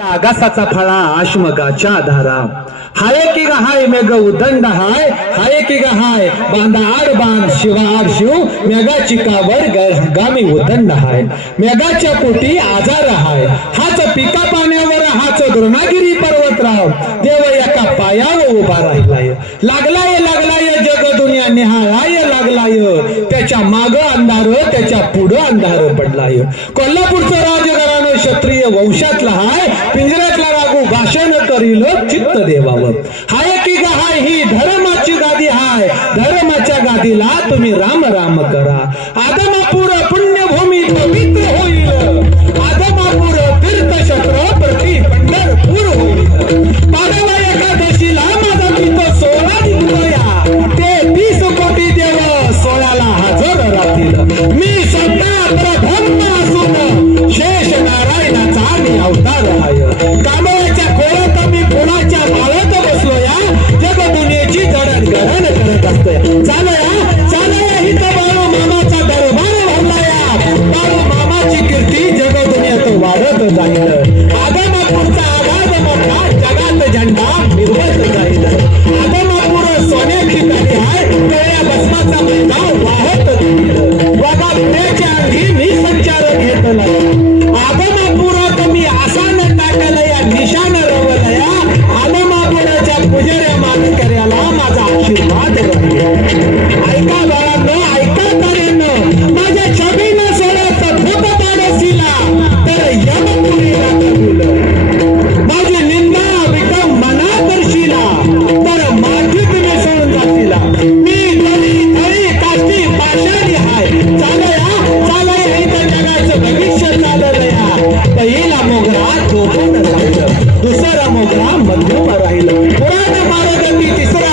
आगासाचा फळा आश्मगाच्या आधारा हाय की ग हाय मेघ उदंड हाय. हाय की ग हाय बांधा आड बांध शिवा आड शिव. मेघाची कावर गामी उदंड हाय. मेघाच्या पोटी आजार हाय. हाच पिका पाण्यावर हाच द्रोणागिरी पर्वतराव. देव एका पायावर उभा राहिलाय. लागलाय लागला जग दुनिया निहाळाय लागलाय त्याच्या माग अंधार त्याच्या पुढं अंधार पडलाय कोल्हापूरचं राजघराणं क्षत्रिय वंशातला हाय पिंजऱ्यातला रागू भाषण करील चित्त देवावर. हाय की ग हाय ही धर्माची गादी हाय धर्माच्या गादीला तुम्ही राम राम करा. आदम लागतोय. करत असते चालू चालू इथं बाळू मामाचा दरबार भरला या बाळू मामाची कीर्ती जगदुनियात वाढत जाईल. आगमापूरचा आवाज मोठा जगात झंडा मिरवत जाईल. आगमापूर सोन्याची तारी आहे. तळ्या भस्माचा मैदान मध्यम राहिलं पुराण तिसरा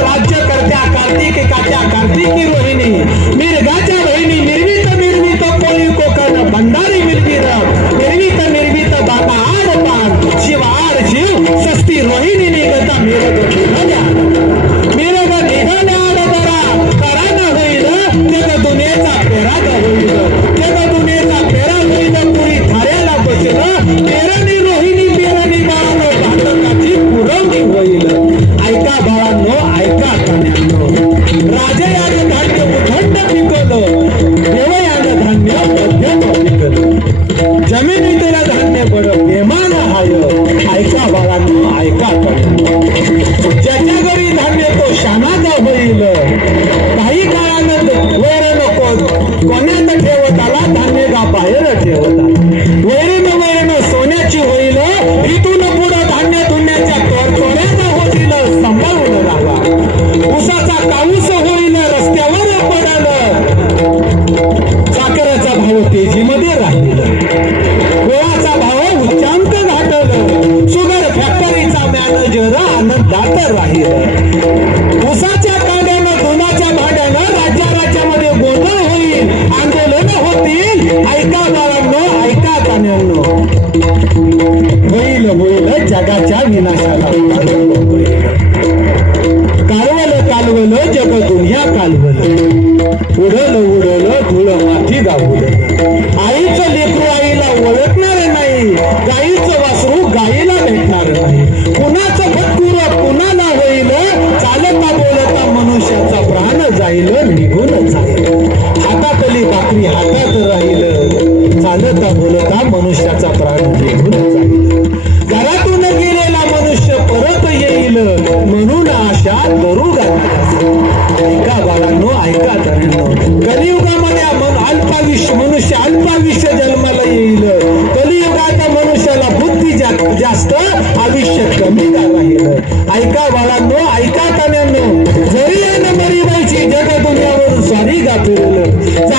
राज्यकर्त्या कार्तिकी रोहिणी. मिरगाच्या निर्मित निर्मित कोळी कोकण भंडारी निर्मित निर्मित बाबा आड पान. शिव आड शिव सस्ती रोहिणी निघता मिरग निघाल्या मिरग निघाल्या आड दरा करान होईल जग दुनियेचा पेराग होईल. जग दुनियेचा पेरा होईल पुरी थाऱ्याला बसलं पेरणी ऐका बाळांनो ऐका कन्यांनो ज्याच्या घरी धान्य तो शानाचा होईल काही काळानं वर नको कोण्यात ठेवत आला धान्य का बाहेर ठेवत आला वैरण वैरण सोन्याची होईल इथून पुढं धान्य धुण्याच्या तोरतोड्यानं होतील सांभाळून राहा उसाचा काऊस होईल रस्त्यावर पडाल साखरेचा भाव तेजीमध्ये राहील आनंदात राहील. उसाच्या कांड्यानं दोनाच्या भांड्यानं राज्या राज्यामध्ये गोंधळ होईल आंदोलन होतील. ऐका बाळांनो ऐका कान्यांनो होईल होईल जगाच्या विनाशाला. प्राण निघून हातातली भाकरी हातात राहील. चालता बोलता मनुष्याचा प्राण निघून जाईल घरातून गेलेला मनुष्य परत येईल म्हणून आशा करू ऐका बाळांनो ऐका तरुणांनो कलियुगामध्ये मन अल्पायुष्य मनुष्य अल्पायुष्य जन्माला येईल. कलियुगात मनुष्याला बुद्धी जास्त आयुष्य कमी राहील ऐका बाळांनो ऐका got to